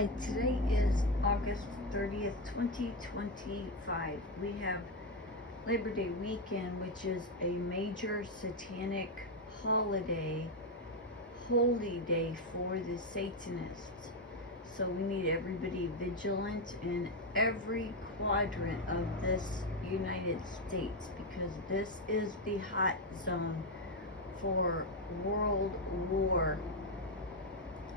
Hi, today is August 30th, 2025. We have Labor Day weekend, which is a major satanic holiday, holy day for the Satanists. So we need everybody vigilant in every quadrant of this United States, because this is the hot zone for world war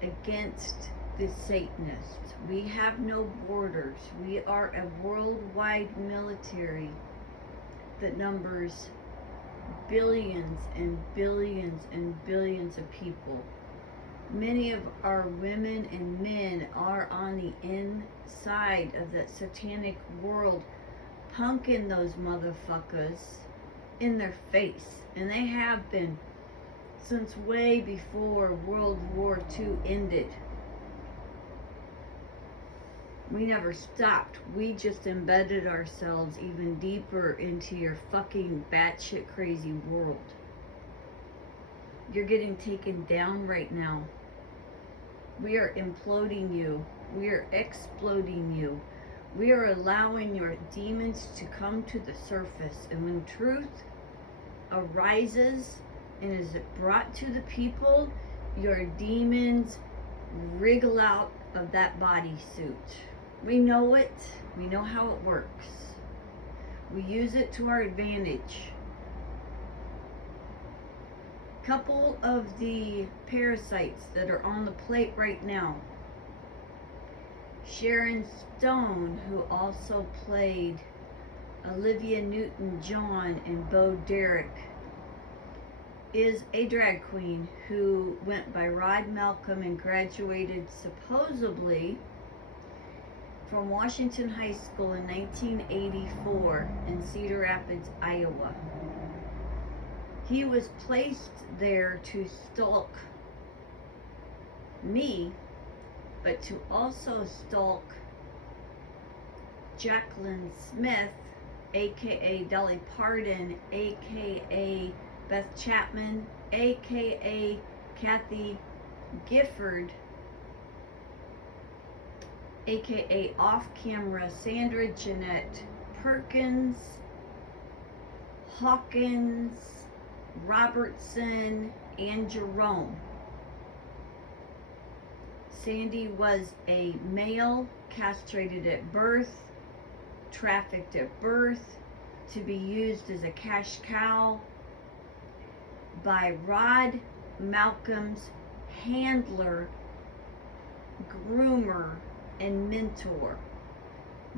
against the Satanists. We have no borders. We are a worldwide military that numbers billions and billions and billions of people. Many of our women and men are on the inside of that satanic world, punking those motherfuckers in their face. And they have been since way before World War II ended. We never stopped. We just embedded ourselves even deeper into your fucking batshit crazy world. You're getting taken down right now. We are imploding you. We are exploding you. We are allowing your demons to come to the surface. And when truth arises and is brought to the people, your demons wriggle out of that bodysuit. We know it. We know how it works. We use it to our advantage. Couple of the parasites that are on the plate right now. Sharon Stone, who also played Olivia Newton-John in Bo Derek, is a drag queen who went by Rod Malcolm and graduated supposedly from Washington High School in 1984 in Cedar Rapids, Iowa. He was placed there to stalk me, but to also stalk Jacqueline Smith, aka Dolly Parton, aka Beth Chapman, aka Kathy Gifford, aka off-camera Sandra Jeanette Perkins, Hawkins, Robertson, and Jerome. Sandy was a male, castrated at birth, trafficked at birth, to be used as a cash cow by Rod Malcolm's handler, groomer, and mentor,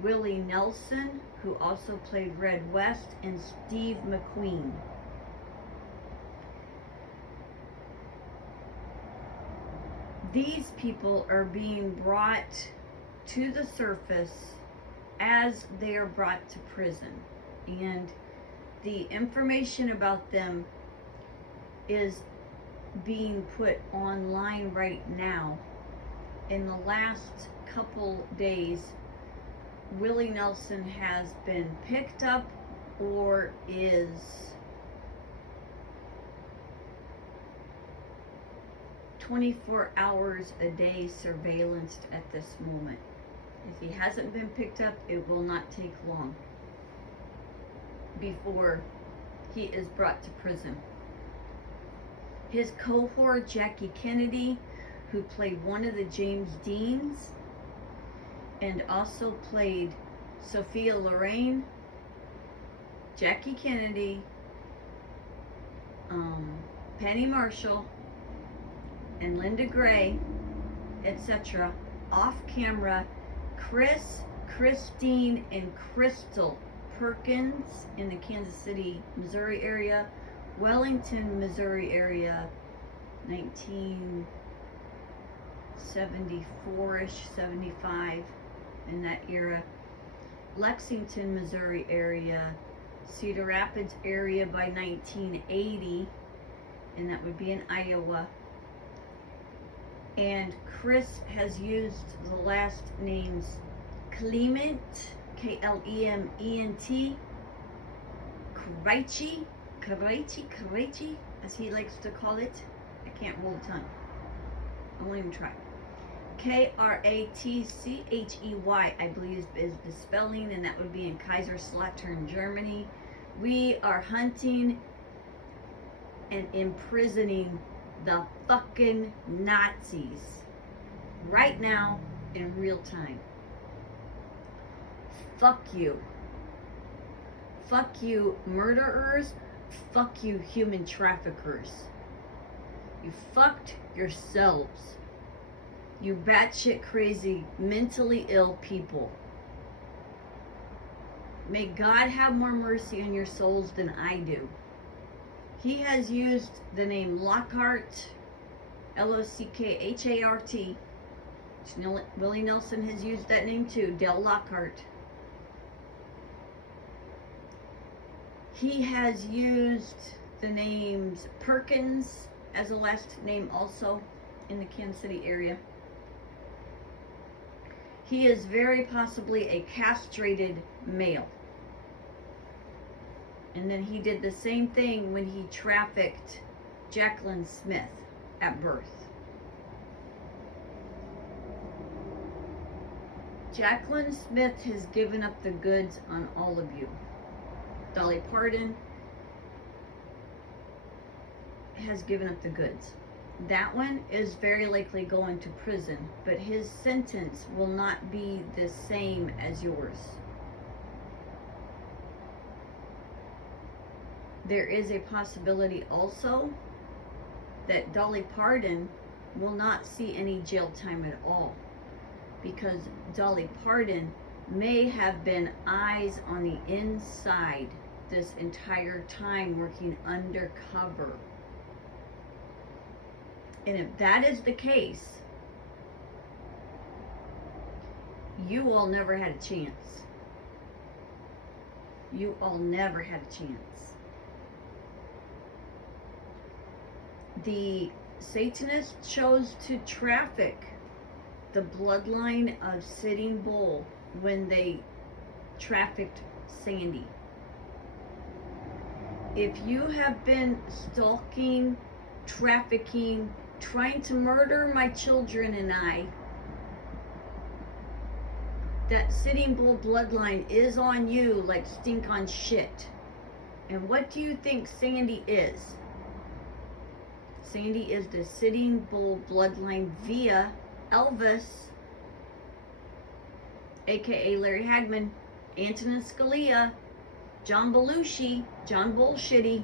Willie Nelson, who also played Red West, and Steve McQueen. These people are being brought to the surface as they are brought to prison. And the information about them is being put online right now. In the last couple days, Willie Nelson has been picked up or is "24 hours a day surveillanced at this moment. If he hasn't been picked up, it will not take long before he is brought to prison. His cohort, Jackie Kennedy, who played one of the James Deans and also played Sophia Loren, Jackie Kennedy, Penny Marshall, and Linda Gray, etc. Off camera, Chris, Christine, and Crystal Perkins in the Kansas City, Missouri area, Wellington, Missouri area, 1974-ish, 75, in that era. Lexington, Missouri area, Cedar Rapids area by 1980, and that would be in Iowa. And Chris has used the last names Clement, K-L-E-M-E-N-T, Krejci, as he likes to call it. I can't roll the tongue. I won't even try. Kratchey, I believe is the spelling, and that would be in Kaiserslautern, Germany. We are hunting and imprisoning the fucking Nazis right now in real time. Fuck you. Fuck you, murderers. Fuck you, human traffickers. You fucked yourselves. You batshit crazy, mentally ill people. May God have more mercy on your souls than I do. He has used the name Lockhart, Lockhart. Willie Nelson has used that name too, Dale Lockhart. He has used the names Perkins as a last name also in the Kansas City area. He is very possibly a castrated male. And then he did the same thing when he trafficked Jacqueline Smith at birth. Jacqueline Smith has given up the goods on all of you. Dolly Parton has given up the goods. That one is very likely going to prison, but his sentence will not be the same as yours. There is a possibility also that Dolly Parton will not see any jail time at all, because Dolly Parton may have been eyes on the inside this entire time working undercover. And if that is the case, you all never had a chance. You all never had a chance. The Satanists chose to traffic the bloodline of Sitting Bull when they trafficked Sandy. If you have been stalking, trafficking, trying to murder my children and I, that Sitting Bull bloodline is on you like stink on shit. And what do you think Sandy is? Sandy is the Sitting Bull bloodline via Elvis, aka Larry Hagman, Antonin Scalia, John Belushi, John Bullshitty.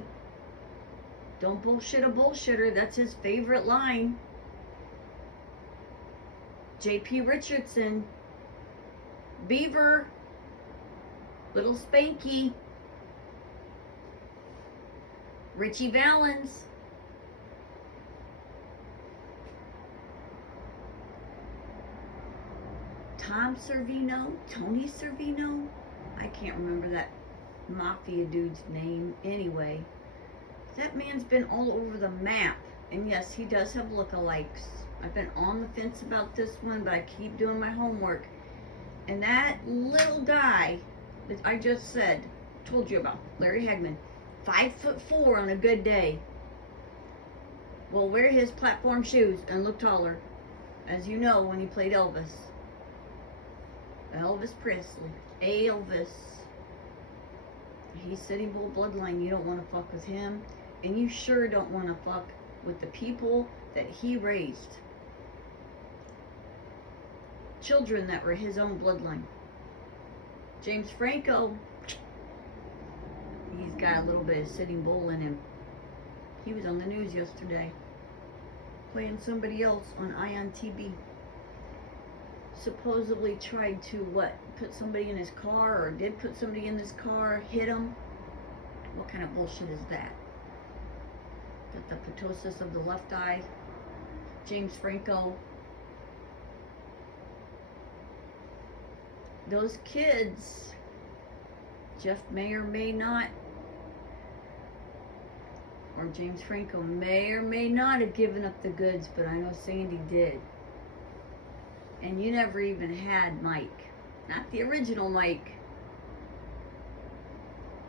Don't bullshit a bullshitter, that's his favorite line. J.P. Richardson, Beaver, Little Spanky, Richie Valens, Tom Servino, Tony Servino, I can't remember that mafia dude's name. Anyway, that man's been all over the map. And yes, he does have lookalikes. I've been on the fence about this one, but I keep doing my homework. And that little guy that I just said, told you about, Larry Hagman, 5'4" on a good day, will wear his platform shoes and look taller, as you know, when he played Elvis. Elvis Presley. Elvis. He's Sitting Bull bloodline. You don't want to fuck with him. And you sure don't want to fuck with the people that he raised. Children that were his own bloodline. James Franco, he's got a little bit of Sitting Bull in him. He was on the news yesterday, playing somebody else on Ion TV. Supposedly tried to, put somebody in his car, or did put somebody in his car, hit him. What kind of bullshit is that? Got the ptosis of the left eye. James Franco. Those kids, Jeff may or may not, or James Franco may or may not have given up the goods, but I know Sandy did. And you never even had Mike. Not the original Mike.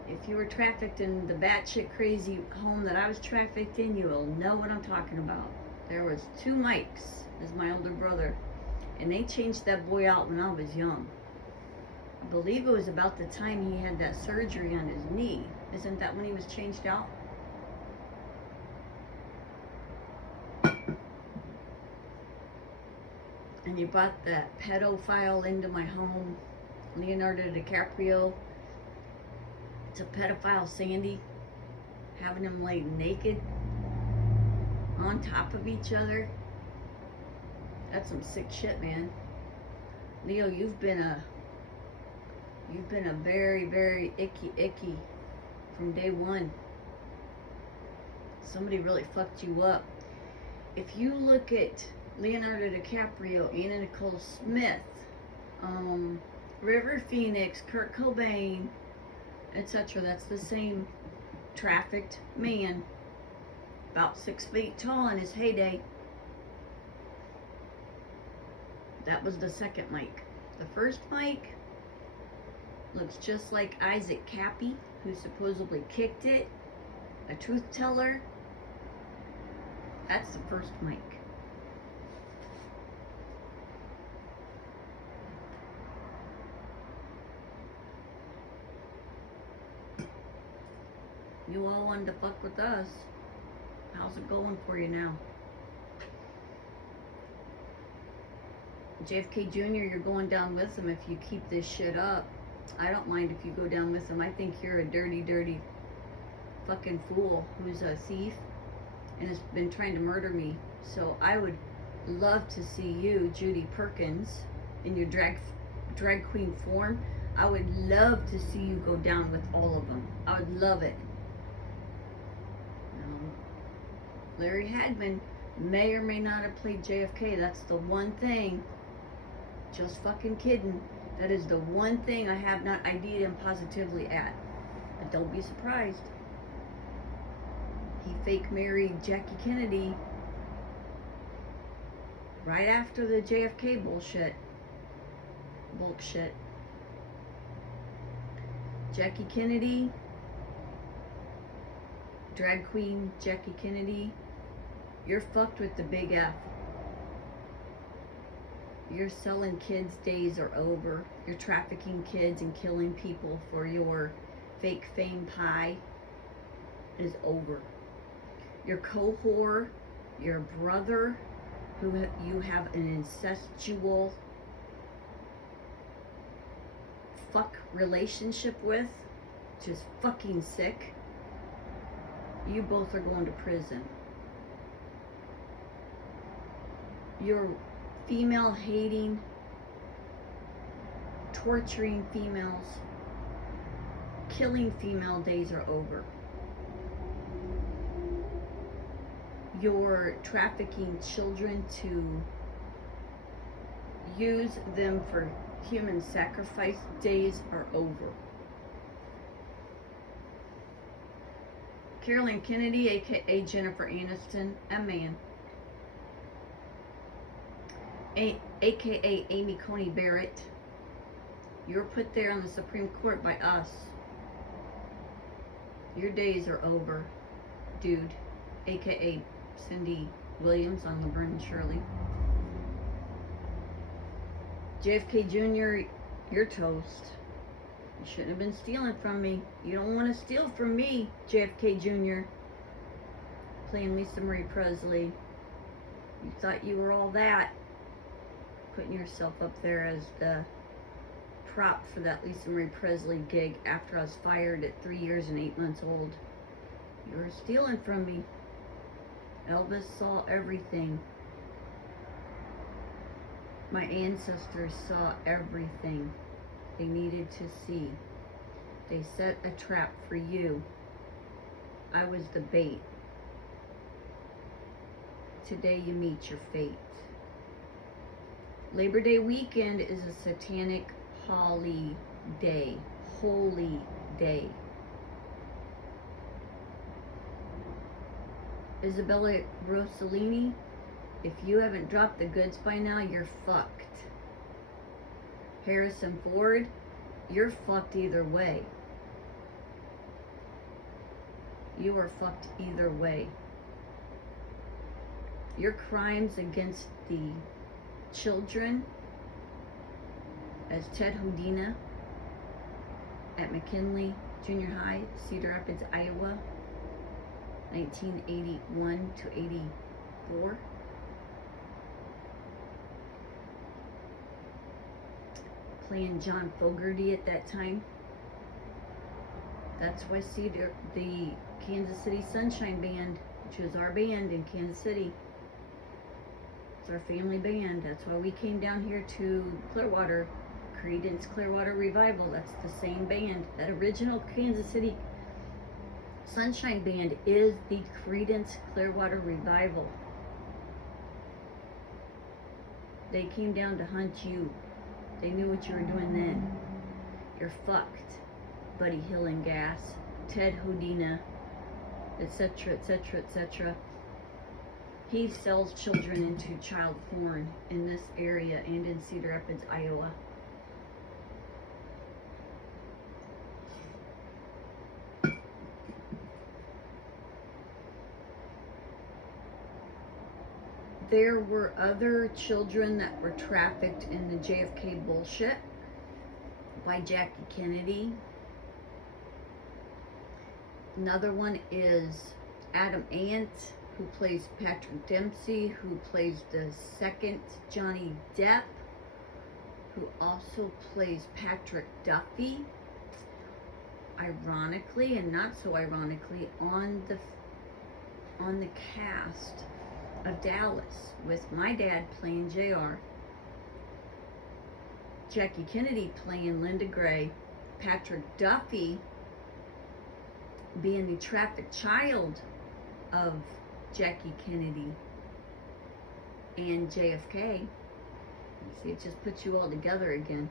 If you were trafficked in the batshit crazy home that I was trafficked in, you will know what I'm talking about. There was 2 Mikes, as my older brother And they changed that boy out when I was young. I believe it was about the time he had that surgery on his knee. Isn't that when he was changed out? And you brought that pedophile into my home, Leonardo DiCaprio. It's a pedophile, Sandy, having him lay naked on top of each other. That's some sick shit, man. Leo, you've been a very, very icky from day one. Somebody really fucked you up. If you look at Leonardo DiCaprio, Anna Nicole Smith, River Phoenix, Kurt Cobain, etc., that's the same trafficked man, about 6 feet tall in his heyday. That was the second Mike. The first Mike looks just like Isaac Cappy, who supposedly kicked it, a truth teller. That's the first Mike. You all wanted to fuck with us. How's it going for you now? JFK Jr., you're going down with him if you keep this shit up. I don't mind if you go down with him. I think you're a dirty, dirty fucking fool who's a thief and has been trying to murder me. So I would love to see you, Judy Perkins, in your drag queen form. I would love to see you go down with all of them. I would love it. Larry Hagman may or may not have played JFK. That's the one thing. Just fucking kidding. That is the one thing I have not ID'd him positively at. But don't be surprised. He fake married Jackie Kennedy right after the JFK bullshit. Jackie Kennedy, drag queen Jackie Kennedy, you're fucked with the big F. Your selling kids' days are over. You're trafficking kids and killing people for your fake fame pie is over. Your cohort, your brother, who you have an incestual fuck relationship with, just fucking sick. You both are going to prison. Your female hating, torturing females, killing female days are over. Your trafficking children to use them for human sacrifice days are over. Carolyn Kennedy, aka Jennifer Aniston, a man. AKA Amy Coney Barrett, you're put there on the Supreme Court by us. Your days are over, dude. AKA Cindy Williams on Laverne and Shirley. JFK Jr., you're toast. You shouldn't have been stealing from me. You don't want to steal from me, JFK Jr. Playing Lisa Marie Presley. You thought you were all that. Putting yourself up there as the prop for that Lisa Marie Presley gig after I was fired at 3 years and 8 months old. You were stealing from me. Elvis saw everything. My ancestors saw everything they needed to see. They set a trap for you. I was the bait. Today you meet your fate. Labor Day weekend is a satanic holy day. Holy day. Isabella Rossellini, if you haven't dropped the goods by now, you're fucked. Harrison Ford, you're fucked either way. You are fucked either way. Your crimes against the children as Ted Hodina at McKinley Junior High, Cedar Rapids, Iowa, 1981 to 84. Playing John Fogerty at that time. That's why the Kansas City Sunshine Band, which was our band in Kansas City, it's our family band. That's why we came down here to Clearwater, Creedence Clearwater Revival. That's the same band. That original Kansas City Sunshine Band is the Creedence Clearwater Revival. They came down to hunt you. They knew what you were doing then. You're fucked. Buddy Hill and Gas, Ted Hodina, etc., etc., etc. He sells children into child porn in this area and in Cedar Rapids, Iowa. There were other children that were trafficked in the JFK bullshit by Jackie Kennedy. Another one is Adam Ant, who plays Patrick Dempsey, who plays the second Johnny Depp, who also plays Patrick Duffy. Ironically, and not so ironically, on the cast of Dallas, with my dad playing JR, Jackie Kennedy playing Linda Gray, Patrick Duffy being the trafficked child of Jackie Kennedy and JFK. See, it just puts you all together again.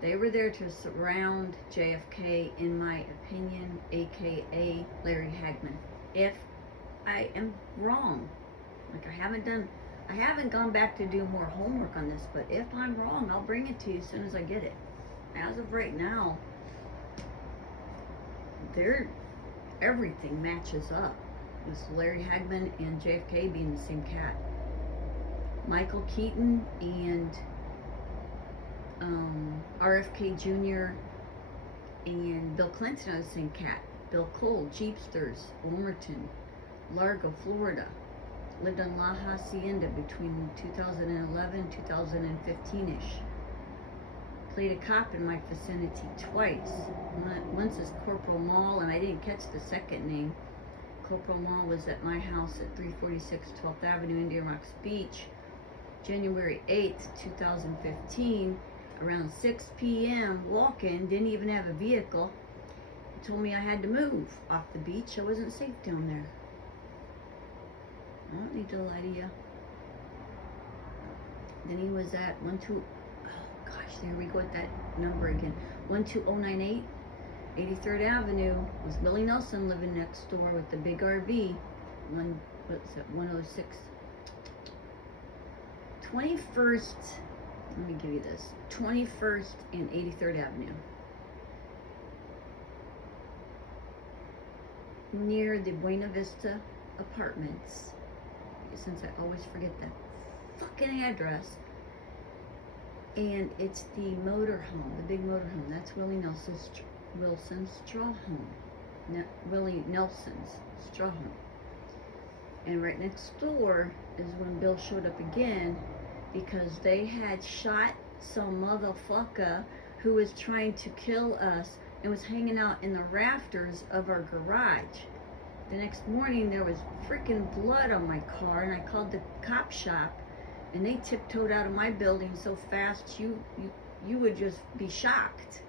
They were there to surround JFK, in my opinion, aka Larry Hagman. If I am wrong, like I haven't gone back to do more homework on this, but if I'm wrong, I'll bring it to you as soon as I get it. As of right now, everything matches up with Larry Hagman and JFK being the same cat. Michael Keaton and RFK Jr. and Bill Clinton are the same cat. Bill Cole, Jeepsters, Wilmerton, Largo, Florida. Lived on La Hacienda between 2011 and 2015-ish. Played a cop in my vicinity twice. Once as Corporal Mall, and I didn't catch the second name. Corporal Mall was at my house at 346 12th Avenue, Indian Rocks Beach, January 8th, 2015, around 6 p.m. walking, didn't even have a vehicle. He told me I had to move off the beach. I wasn't safe down there. I don't need to lie to you. Then he was at 12, oh gosh, there we go with that number again. 12098, 83rd Avenue, was Willie Nelson living next door with the big RV. What's that, 106? 21st, let me give you this. 21st and 83rd Avenue. Near the Buena Vista Apartments. Since I always forget that fucking address. And it's the motorhome, the big motorhome. That's Willie Wilson's straw home. Willie Nelson's straw home. And right next door is when Bill showed up again, because they had shot some motherfucker who was trying to kill us and was hanging out in the rafters of our garage. The next morning, there was freaking blood on my car, and I called the cop shop, and they tiptoed out of my building so fast you would just be shocked.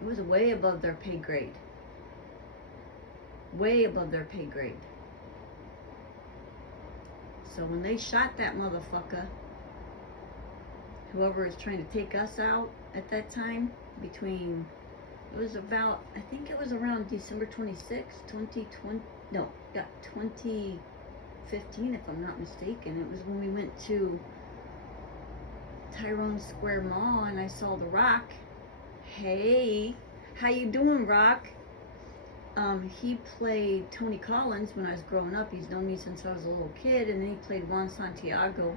It was way above their pay grade. Way above their pay grade. So when they shot that motherfucker, whoever was trying to take us out at that time, it was about, I think it was around December 26th, 2015, if I'm not mistaken. It was when we went to Tyrone Square Mall and I saw The Rock. Hey, how you doing, Rock? He played Tony Collins when I was growing up. He's known me since I was a little kid, and then he played Juan Santiago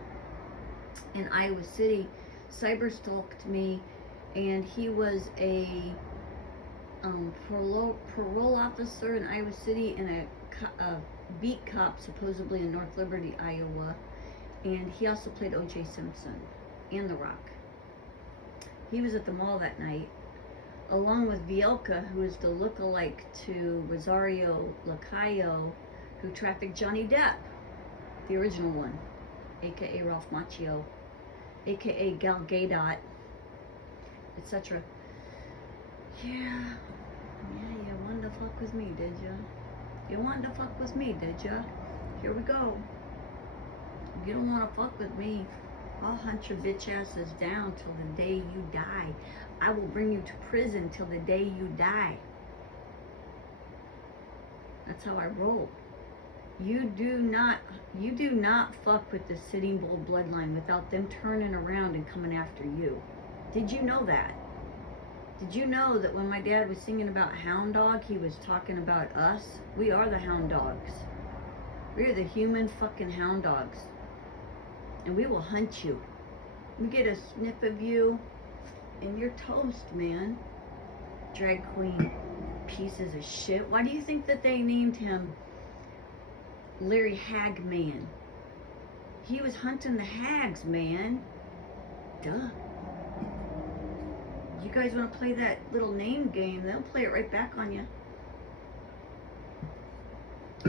in Iowa City cyber stalked me, and he was a parole officer in Iowa City and a beat cop supposedly in North Liberty, Iowa, and he also played O.J. Simpson and The Rock. He was at the mall that night, along with Vielka, who is the look-alike to Rosario Lacayo, who trafficked Johnny Depp, the original one, aka Ralph Macchio, aka Gal Gadot, etc. Yeah, you wanted to fuck with me, did ya? You wanted to fuck with me, did ya? Here we go. You don't want to fuck with me, I'll hunt your bitch asses down till the day you die. I will bring you to prison till the day you die. That's how I roll. You do not fuck with the Sitting Bull bloodline without them turning around and coming after you. Did you know that? Did you know that when my dad was singing about hound dog, he was talking about us? We are the hound dogs. We are the human fucking hound dogs. And we will hunt you. We get a sniff of you and you're toast, man. Drag queen pieces of shit. Why do you think that they named him Larry Hagman? He was hunting the hags, man. Duh. You guys want to play that little name game, they'll play it right back on you.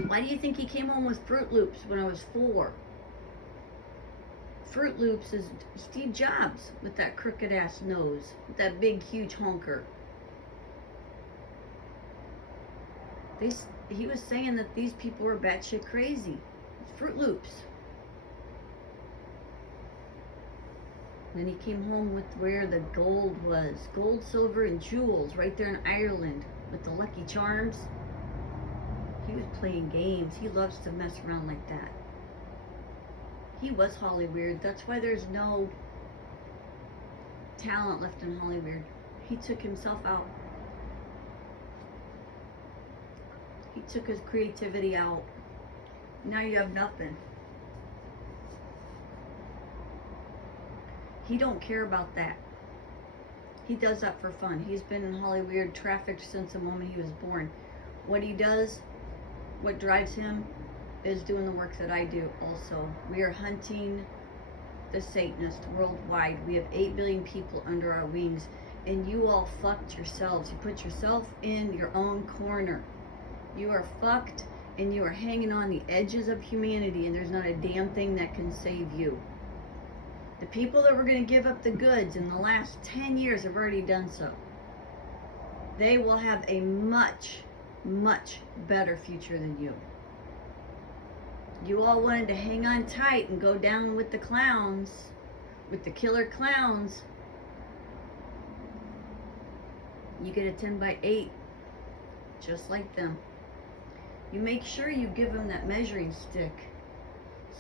Why do you think he came home with Fruit Loops when I was 4? Fruit Loops is Steve Jobs with that crooked ass nose, with that big huge honker. He was saying that these people were batshit crazy. It's Fruit Loops. Then he came home with where the gold was. Gold, silver, and jewels right there in Ireland with the Lucky Charms. He was playing games. He loves to mess around like that. He was Hollyweird. That's why there's no talent left in Hollyweird. He took himself out. He took his creativity out. Now you have nothing. He don't care about that. He does that for fun. He's been in Hollyweird, trafficked since the moment he was born. What he does, what drives him, is doing the work that I do also. We are hunting the Satanists worldwide. We have 8 billion people under our wings, and you all fucked yourselves. You put yourself in your own corner. You are fucked, and you are hanging on the edges of humanity, and there's not a damn thing that can save you. The people that were going to give up the goods in the last 10 years have already done so. They will have a much, much better future than you. You all wanted to hang on tight and go down with the clowns, with the killer clowns. You get a 10x8, just like them. You make sure you give them that measuring stick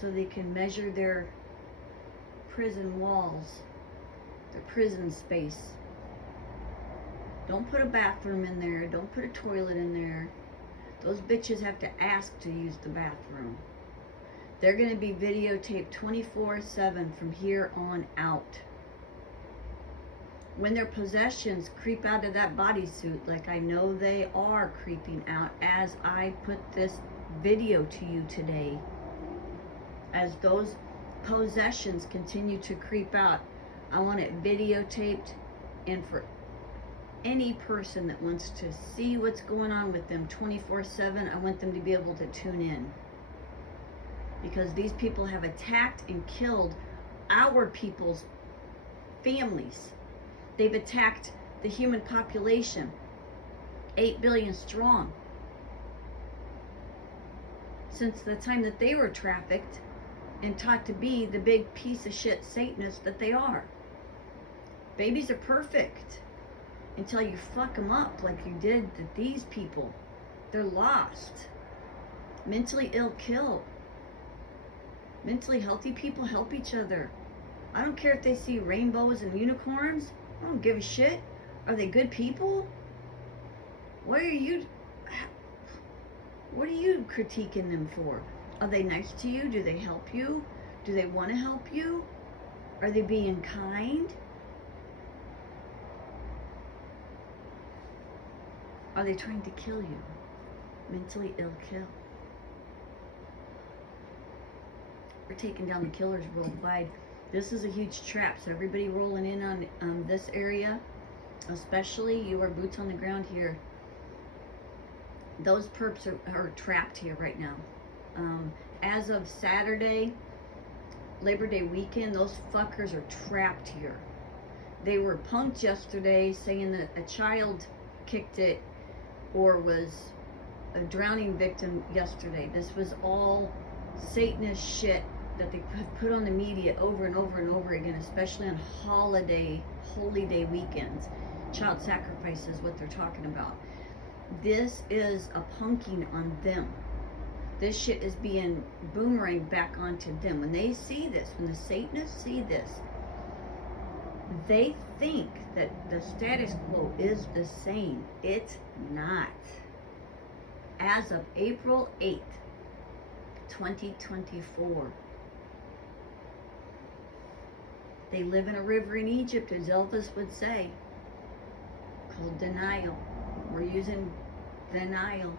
so they can measure their prison walls, their prison space. Don't put a bathroom in there. Don't put a toilet in there. Those bitches have to ask to use the bathroom. They're going to be videotaped 24/7 from here on out. When their possessions creep out of that bodysuit, like I know they are creeping out as I put this video to you today, as those possessions continue to creep out, I want it videotaped, and for any person that wants to see what's going on with them 24/7, I want them to be able to tune in. Because these people have attacked and killed our people's families. They've attacked the human population, 8 billion strong, since the time that they were trafficked and taught to be the big piece of shit Satanists that they are. Babies are perfect until you fuck them up like you did to these people. They're lost. Mentally ill kill. Mentally healthy people help each other. I don't care if they see rainbows and unicorns. I don't give a shit. Are they good people? What are you critiquing them for? Are they nice to you? Do they help you? Do they want to help you? Are they being kind? Are they trying to kill you? Mentally ill kill. We're taking down the killers worldwide. This is a huge trap, so everybody rolling in on this area, especially you are boots on the ground here. Those perps are trapped here right now. As of Saturday, Labor Day weekend, those fuckers are trapped here. They were punked yesterday saying that a child kicked it or was a drowning victim yesterday. This was all Satanist shit that they put on the media over and over and over again, especially on holy day weekends. Child sacrifice is what they're talking about. This is a punking on them. This shit is being boomerang back onto them. When they see this, when the Satanists see this, they think that the status quo is the same. It's not. As of April 8th, 2024, they live in a river in Egypt, as Elvis would say, called denial. We're using denial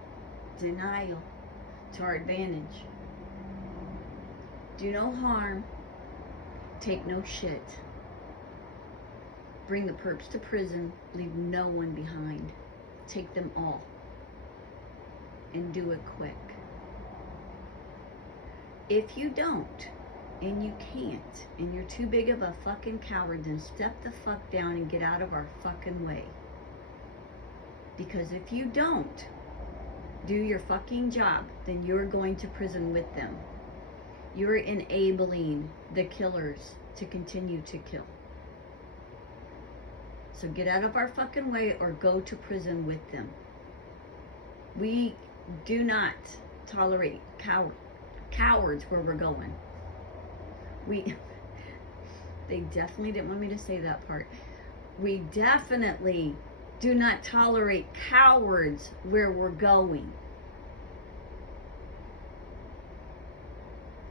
to our advantage. Do no harm, take no shit. Bring the perps to prison, leave no one behind. Take them all. And do it quick. If you don't, and you can't, and you're too big of a fucking coward, then step the fuck down and get out of our fucking way. Because if you don't do your fucking job, then you're going to prison with them. You're enabling the killers to continue to kill. So get out of our fucking way or go to prison with them. We do not tolerate cowards where we're going. They definitely didn't want me to say that part. We definitely do not tolerate cowards where we're going.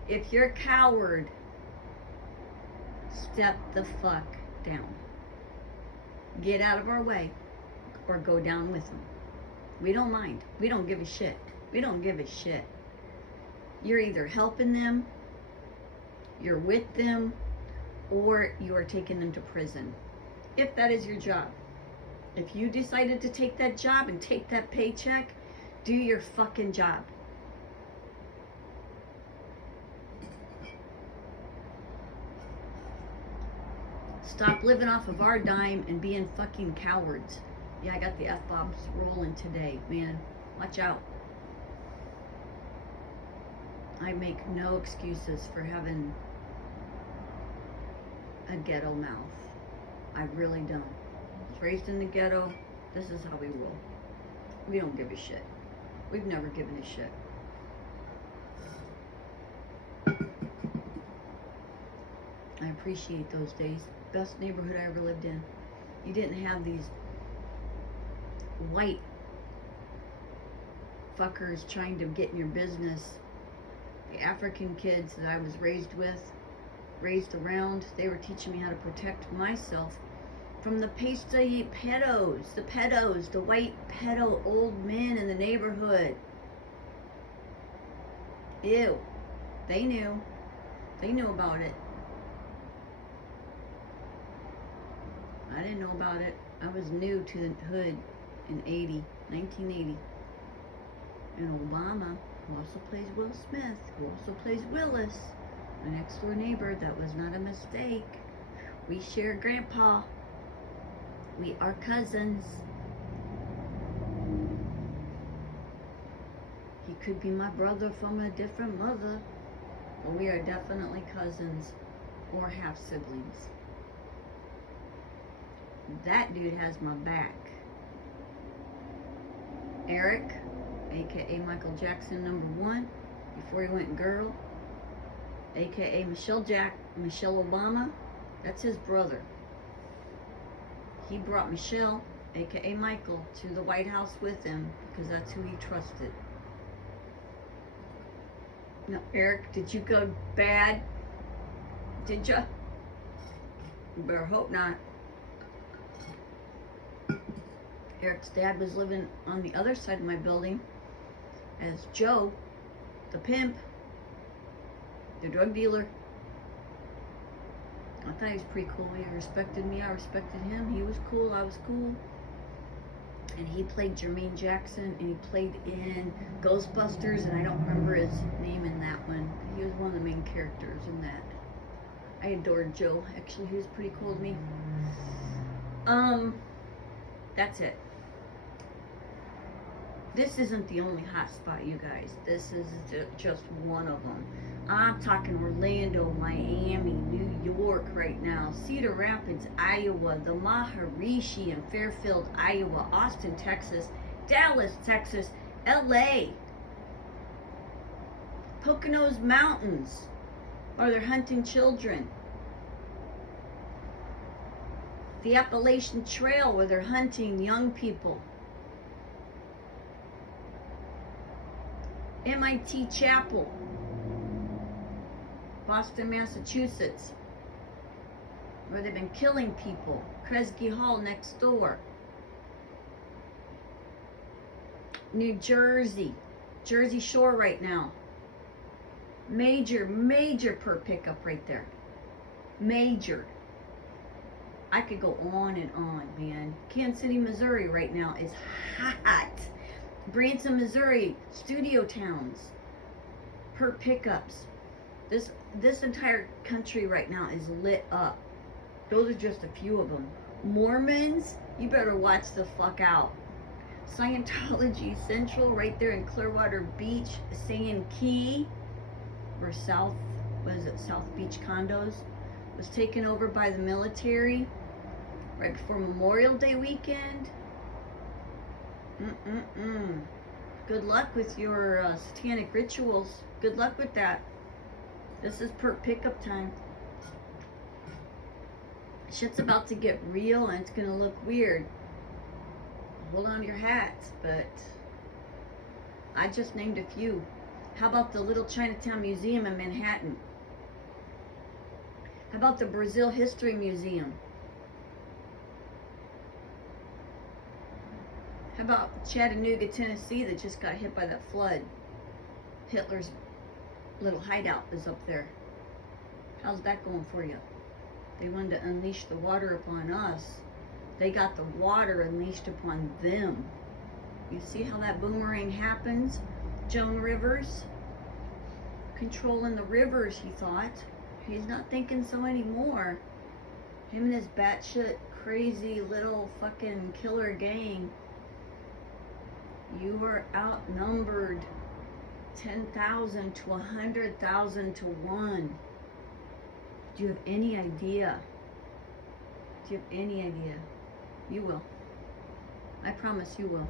If you're a coward, step the fuck down. Get out of our way or go down with them. We don't mind. We don't give a shit. We don't give a shit. You're either helping them, you're with them, or you are taking them to prison. If that is your job. If you decided to take that job and take that paycheck, do your fucking job. Stop living off of our dime and being fucking cowards. Yeah, I got the F-bombs rolling today, man. Watch out. I make no excuses for having a ghetto mouth. I really don't. I was raised in the ghetto. This is how we roll. We don't give a shit. We've never given a shit. I appreciate those days. Best neighborhood I ever lived in. You didn't have these white fuckers trying to get in your business. The African kids that I was raised around, they were teaching me how to protect myself from the pasty pedos, the white pedo old men in the neighborhood. Ew. They knew about it. I didn't know about it. I was new to the hood in 1980. And Obama, who also plays Will Smith, who also plays Willis, my next door neighbor, that was not a mistake. We share grandpa. We are cousins. He could be my brother from a different mother, but we are definitely cousins or half siblings. That dude has my back. Eric, aka Michael Jackson #1, before he went girl, aka Michelle Obama, that's his brother. He brought Michelle, aka Michael, to the White House with him because that's who he trusted. Now, Eric, did you go bad? Did you? You better hope not. Eric's dad was living on the other side of my building as Joe, the pimp, the drug dealer. I thought he was pretty cool. He respected me. I respected him. He was cool. I was cool. And he played Jermaine Jackson, and he played in Ghostbusters, and I don't remember his name in that one. He was one of the main characters in that. I adored Joe. Actually, he was pretty cool to me. That's it. This isn't the only hot spot, you guys. This is just one of them. I'm talking Orlando, Miami, New York right now, Cedar Rapids, Iowa, the Maharishi in Fairfield, Iowa, Austin, Texas, Dallas, Texas, LA, Poconos Mountains, where they're hunting children, the Appalachian Trail, where they're hunting young people, MIT Chapel, Boston, Massachusetts, where they've been killing people, Kresge Hall next door, New Jersey, Jersey Shore right now, major per pickup right there, major. I could go on and on, man. Kansas City, Missouri right now is hot. Branson, Missouri, studio towns, per pickups. This entire country right now is lit up. Those are just a few of them. Mormons, you better watch the fuck out. Scientology Central right there in Clearwater Beach, Sand Key, where South Beach condos was taken over by the military right before Memorial Day weekend. Good luck with your satanic rituals. Good luck with that. This is per pickup time. Shit's about to get real and it's gonna look weird. Hold on to your hats, but I just named a few. How about the Little Chinatown Museum in Manhattan? How about the Brazil History Museum? How about Chattanooga, Tennessee, that just got hit by that flood? Hitler's little hideout is up there. How's that going for you? They wanted to unleash the water upon us. They got the water unleashed upon them. You see how that boomerang happens? Joan Rivers, controlling the rivers, he thought. He's not thinking so anymore. Him and his batshit crazy little fucking killer gang. You are outnumbered 10,000 to 100,000 to 1. Do you have any idea? Do you have any idea? You will. I promise you will.